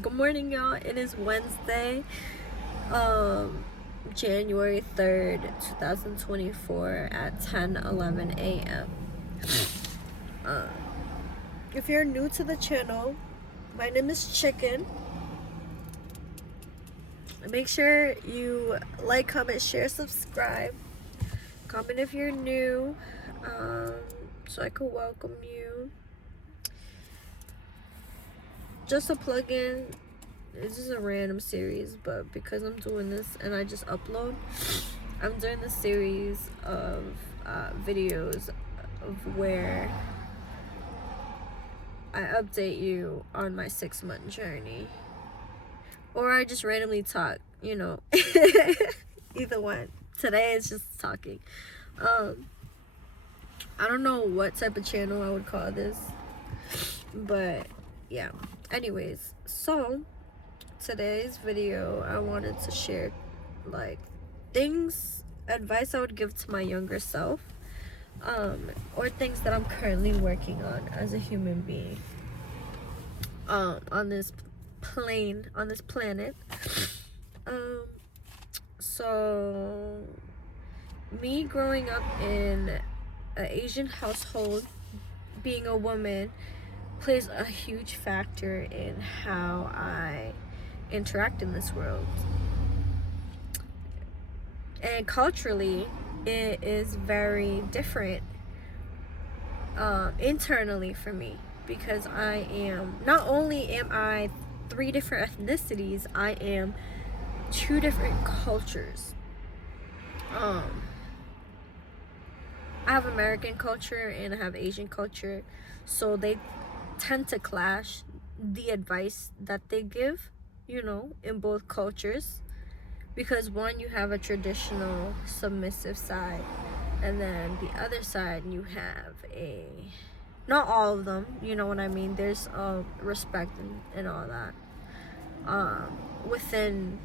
Good morning, y'all. It is Wednesday, January 3rd, 2024 at 10:11 a.m. If you're new to the channel, my name is Chicken. Make sure you like, comment, share, subscribe. Comment if you're new, so I can welcome you. Just a plug-in. This is a random series, but because I'm doing this and I just upload, I'm doing this series of videos of where I update you on my 6-month journey, or I just randomly talk, either one. Today is just talking. I don't know what type of channel I would call this, but yeah. Anyways, so today's video, I wanted to share advice I would give to my younger self, or things that I'm currently working on as a human being, on this planet. So me growing up in an Asian household, being a woman plays a huge factor in how I interact in this world. And culturally, it is very different internally for me, because not only am I 3 different ethnicities, I am 2 different cultures. I have American culture and I have Asian culture, so they tend to clash, the advice that they give, in both cultures. Because one, you have a traditional submissive side, and then the other side you have not all of them, you know what I mean, there's respect and all that within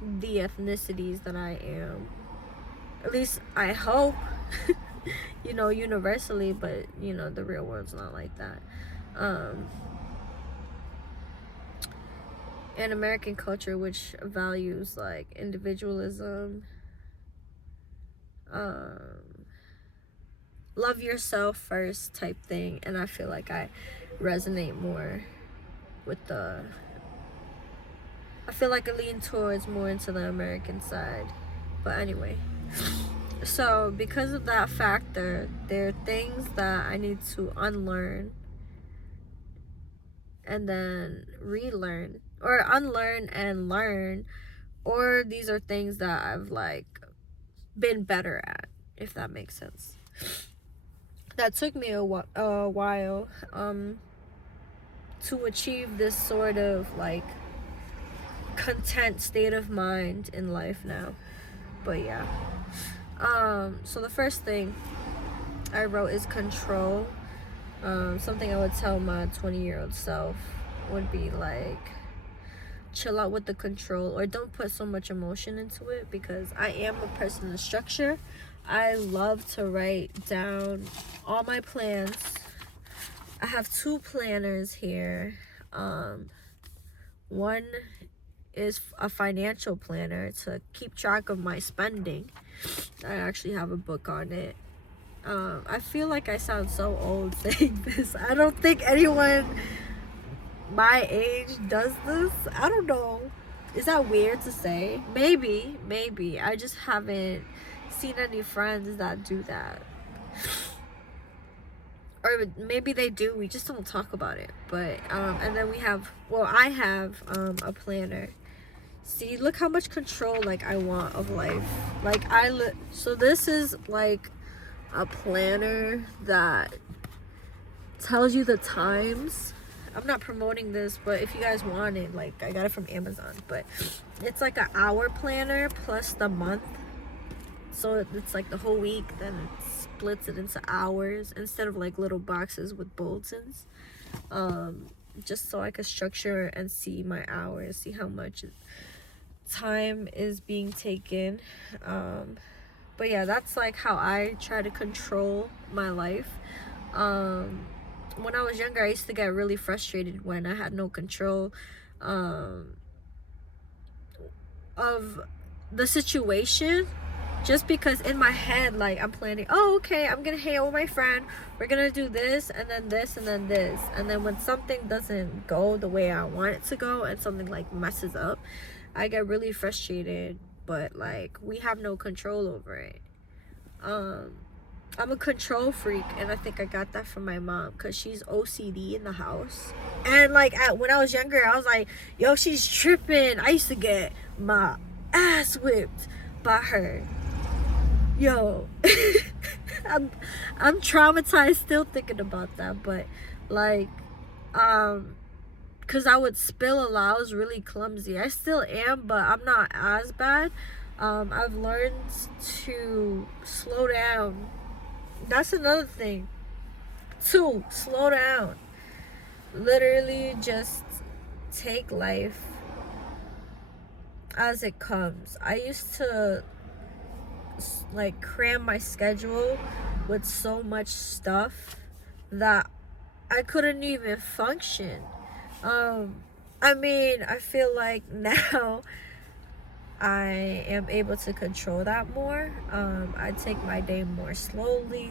the ethnicities that I am. At least I hope, universally, but the real world's not like that. And American culture, which values individualism, love yourself first type thing, and I feel like I resonate more with I feel like I lean towards more into the American side. But anyway, so because of that factor, there are things that I need to unlearn and then relearn, or unlearn and learn, or these are things that I've been better at, if that makes sense. That took me a while to achieve this sort of content state of mind in life now. But yeah, so the first thing I wrote is control. Something I would tell my 20-year-old self would be chill out with the control, or don't put so much emotion into it, because I am a person of structure. I love to write down all my plans. I have 2 planners here. One is a financial planner to keep track of my spending. I actually have a book on it. I feel like I sound so old saying this. I don't think anyone my age does this. I don't know. Is that weird to say? Maybe. I just haven't seen any friends that do that. Or maybe they do, we just don't talk about it. But and then I have a planner. See, look how much control I want of life. So this is a planner that tells you the times. I'm not promoting this, but if you guys want it, I got it from Amazon. But it's an hour planner plus the month. So it's the whole week, then it splits it into hours instead of little boxes with bulletins. Just so I could structure and see my hours, see how much time is being taken. But yeah, that's how I try to control my life. when I was younger, I used to get really frustrated when I had no control of the situation, just because in my head, like, I'm planning, oh, okay, I'm gonna hang out with my friend, we're gonna do this and then this and then this, and then when something doesn't go the way I want it to go and something like messes up, I get really frustrated. But like, we have no control over it. I'm a control freak, and I think I got that from my mom, because she's OCD in the house. And like, when I was younger, I was like, yo, she's tripping. I used to get my ass whipped by her. Yo. I'm traumatized still thinking about that. But like, because I would spill a lot. I was really clumsy. I still am, but I'm not as bad. I've learned to slow down. That's another thing. 2, slow down. Literally just take life as it comes. I used to like cram my schedule with so much stuff that I couldn't even function. I mean, I feel like now I am able to control that more. I take my day more slowly.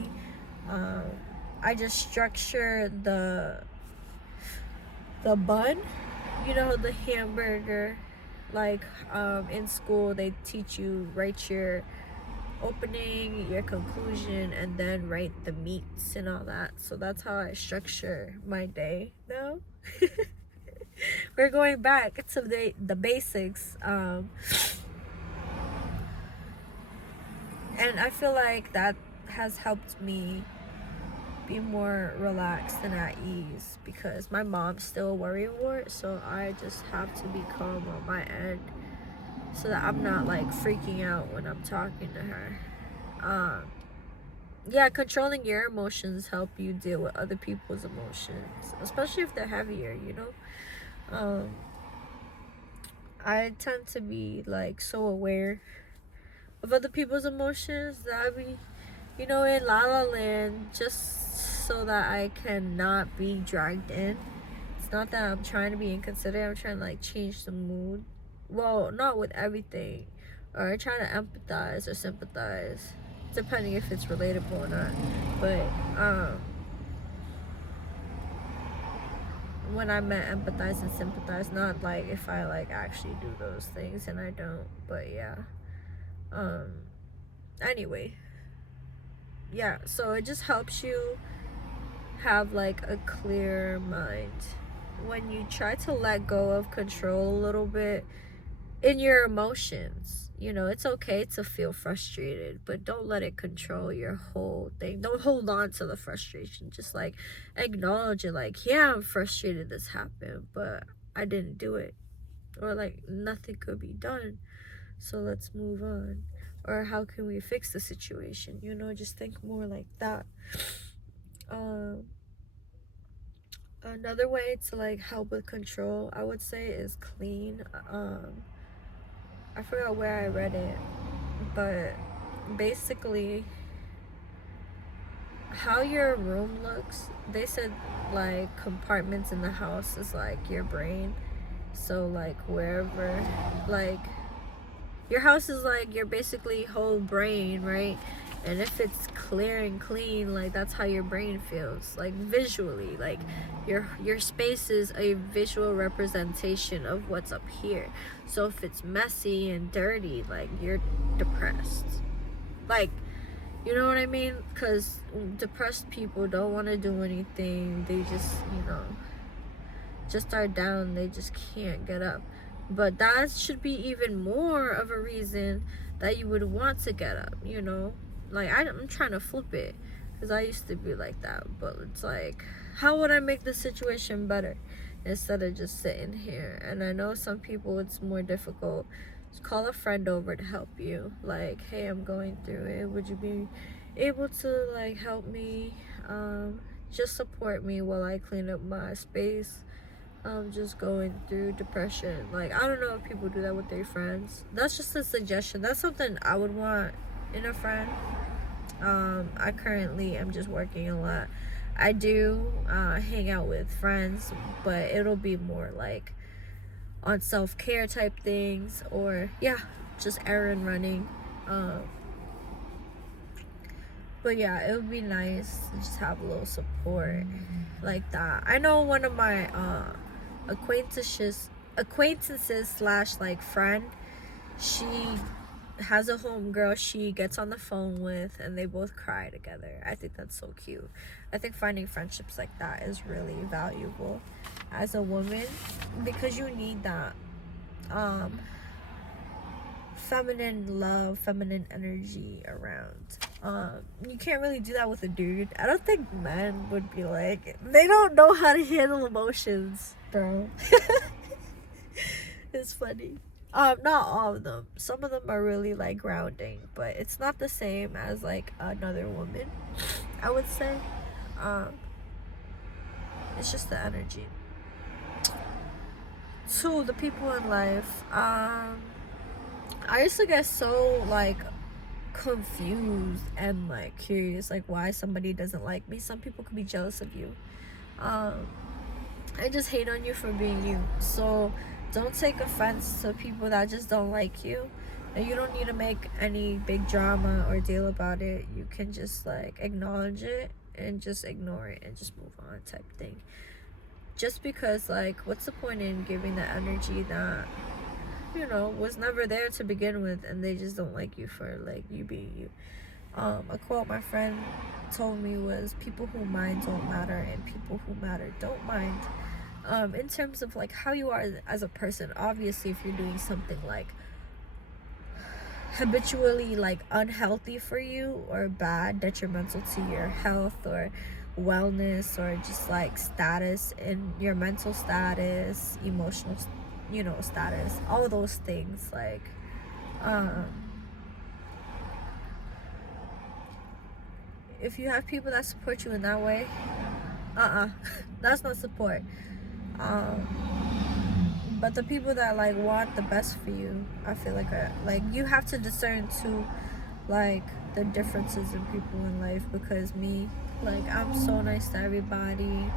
I just structure the bun, the hamburger. Like, in school they teach you write your opening, your conclusion, and then write the meats and all that. So that's how I structure my day now. We're going back to the basics. And I feel like that has helped me be more relaxed and at ease, because my mom's still a worrywart, so I just have to be calm on my end so that I'm not like freaking out when I'm talking to her. Yeah, controlling your emotions help you deal with other people's emotions, especially if they're heavier, I tend to be like so aware of other people's emotions that I be, in La La Land, just so that I cannot be dragged in. It's not that I'm trying to be inconsiderate. I'm trying to like change the mood. Well, not with everything, or trying to empathize or sympathize, depending if it's relatable or not. But when I meant empathize and sympathize, not like if I like actually do those things, and I don't. But yeah. Anyway, yeah, so it just helps you have like a clear mind when you try to let go of control a little bit in your emotions. It's okay to feel frustrated, but don't let it control your whole thing. Don't hold on to the frustration. Just like acknowledge it, like, yeah, I'm frustrated this happened, but I didn't do it, or like nothing could be done, so let's move on. Or how can we fix the situation? Just think more like that. Another way to like help with control, I would say, is clean. I forgot where I read it, but basically how your room looks, they said like compartments in the house is like your brain. So like wherever, like, your house is like your basically whole brain, right? And if it's clear and clean, like, that's how your brain feels, like visually. Like your space is a visual representation of what's up here. So if it's messy and dirty, like, you're depressed. Like, you know what I mean? Because depressed people don't want to do anything. They just are down. They just can't get up. But that should be even more of a reason that you would want to get up, Like, I'm trying to flip it, because I used to be like that. But it's like, how would I make the situation better instead of just sitting here? And I know some people it's more difficult. Just call a friend over to help you. Like, hey, I'm going through it. Would you be able to, like, help me? Just support me while I clean up my space. Just going through depression. Like, I don't know if people do that with their friends. That's just a suggestion. That's something I would want in a friend. I currently am just working a lot I do hang out with friends, but it'll be more like on self-care type things, or yeah, just errand running. But yeah, it would be nice to just have a little support like that. I know one of my acquaintances slash like friend, she has a homegirl she gets on the phone with, and they both cry together. I think that's so cute. I think finding friendships like that is really valuable as a woman, because you need that feminine love, feminine energy around. You can't really do that with a dude. I don't think men would be like, they don't know how to handle emotions, bro. It's funny. Not all of them. Some of them are really like grounding, but it's not the same as like another woman, I would say. It's just the energy. Two, the people in life. I used to get so like confused and like curious, like why somebody doesn't like me. Some people could be jealous of you. I just hate on you for being you. So don't take offense to people that just don't like you. And you don't need to make any big drama or deal about it. You can just like acknowledge it and just ignore it and just move on type thing. Just because like what's the point in giving that energy that, you know, was never there to begin with, and they just don't like you for like you being you. A quote my friend told me was, people who mind don't matter and people who matter don't mind. In terms of like how you are as a person, obviously if you're doing something like habitually like unhealthy for you or bad, detrimental to your health or wellness, or just like status in your mental status, emotional, you know, status, all those things, like if you have people that support you in that way, that's not support. But the people that like want the best for you, I feel like you have to discern too, like the differences in people in life. Because me, like, I'm so nice to everybody.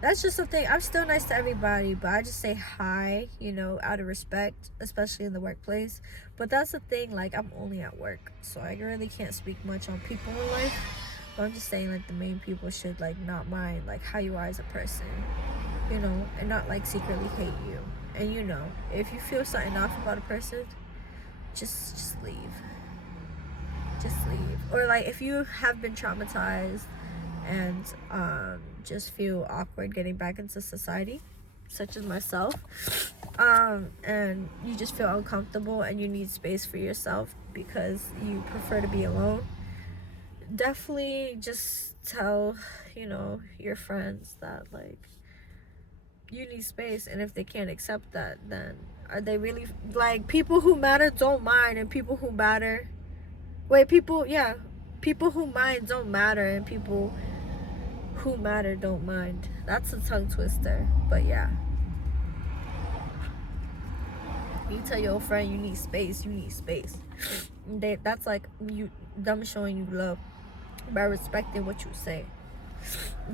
That's just the thing. I'm still nice to everybody, but I just say hi, you know, out of respect, especially in the workplace. But that's the thing, like, I'm only at work, so I really can't speak much on people in life. But I'm just saying, like, the main people should like not mind like how you are as a person, you know, and not like secretly hate you. And you know, if you feel something off about a person, just leave. Just leave. Or like if you have been traumatized and just feel awkward getting back into society, such as myself, and you just feel uncomfortable and you need space for yourself because you prefer to be alone, definitely just tell, you know, your friends that like you need space. And if they can't accept that, then are they really like, people who matter don't mind, and people who matter, people who mind don't matter, and people who matter don't mind. That's a tongue twister, but yeah. You tell your friend you need space, that's like them showing you love by respecting what you say.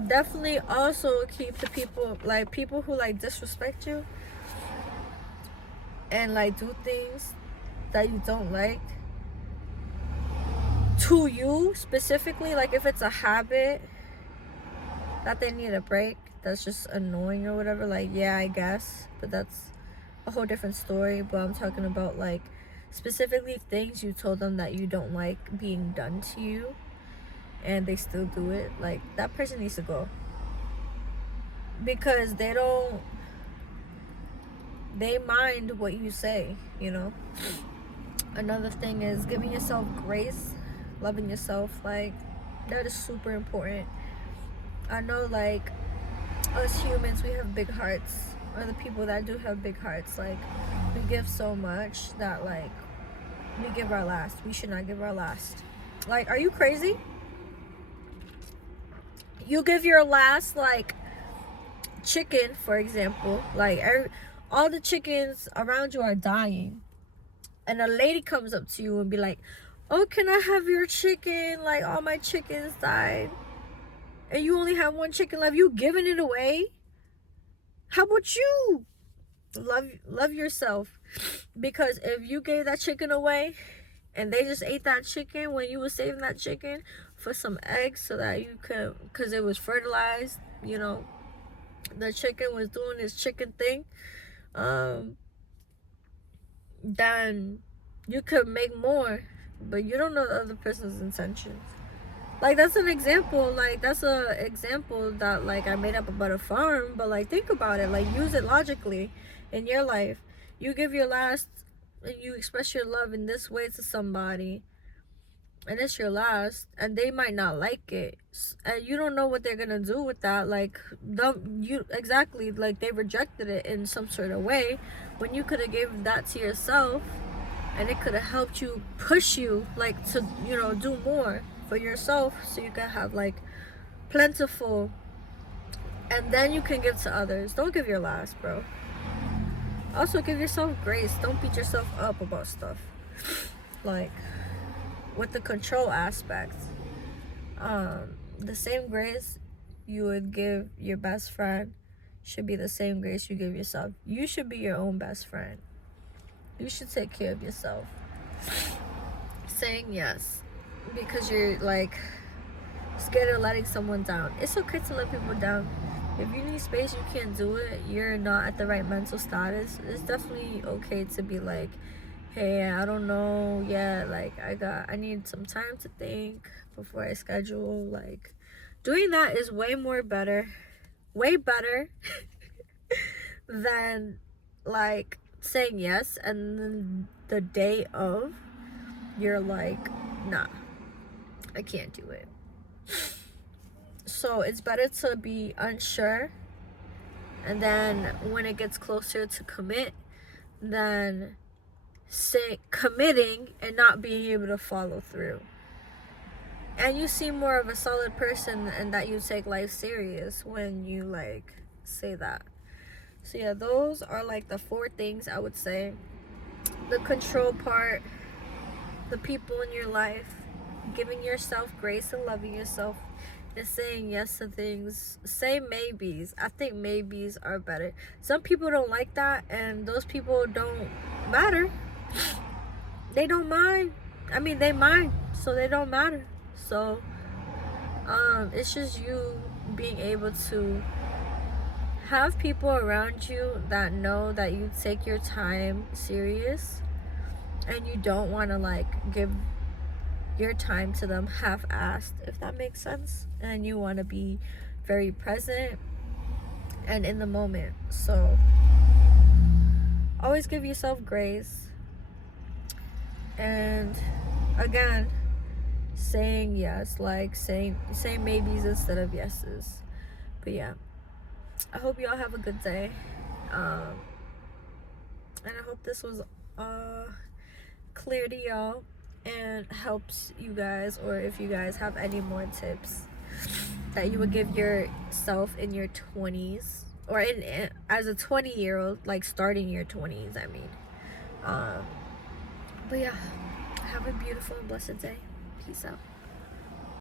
Definitely also keep the people who like disrespect you and like do things that you don't like to you specifically. Like if it's a habit that they need a break, that's just annoying or whatever, like yeah, I guess, but that's a whole different story. But I'm talking about like specifically things you told them that you don't like being done to you and they still do it. Like that person needs to go, because they mind what you say, you know. Another thing is giving yourself grace, loving yourself, like that is super important. I know like us humans, we have big hearts, or the people that do have big hearts, like we give so much that like we give our last. We should not give our last. Like, are you crazy? You give your last, like chicken, for example, like all the chickens around you are dying, and a lady comes up to you and be like, oh, can I have your chicken, like all my chickens died. and you only have one chicken left, you giving it away? How about you? Love yourself. Because if you gave that chicken away and they just ate that chicken when you were saving that chicken for some eggs so that you could, because it was fertilized, you know, the chicken was doing its chicken thing, then you could make more, but you don't know the other person's intentions. Like, that's an example, like, that's a example that, like, I made up about a farm, but, like, think about it, like, use it logically in your life. You give your last, and you express your love in this way to somebody, and it's your last, and they might not like it, and you don't know what they're gonna do with that. Like, exactly, like, they rejected it in some sort of way, when you could have given that to yourself, and it could have helped you, push you, like, to, you know, do more for yourself, so you can have, like, plentiful, and then you can give to others. Don't give your last, bro. Also, give yourself grace. Don't beat yourself up about stuff, like, with the control aspect. The same grace you would give your best friend should be the same grace you give yourself. You should be your own best friend. You should take care of yourself. Saying yes because you're, like, scared of letting someone down. It's okay to let people down. If you need space, you can't do it, you're not at the right mental status, it's definitely okay to be like, hey, I don't know yet, like, I need some time to think before I schedule. Like, doing that is way better than, like, saying yes and then the day of you're like, nah, I can't do it. So it's better to be unsure, and then when it gets closer to commit, then committing and not being able to follow through. And you seem more of a solid person and that you take life serious when you, like, say that. So yeah, those are, like, the 4 things I would say. The control part, the people in your life, giving yourself grace and loving yourself, and saying yes to things. Say maybes. I think maybes are better. Some people don't like that, and those people don't matter. They don't mind. I mean, they mind, so they don't matter. So it's just you being able to have people around you that know that you take your time serious, and you don't want to, like, give your time to them half-assed, if that makes sense, and you want to be very present and in the moment. So always give yourself grace, and again, saying yes, like, saying maybes instead of yeses. But yeah, I hope y'all have a good day, and I hope this was clear to y'all and helps you guys, or if you guys have any more tips that you would give yourself in your 20s, or in as a 20-year-old, like, starting your 20s, I mean. But yeah, have a beautiful and blessed day. Peace out.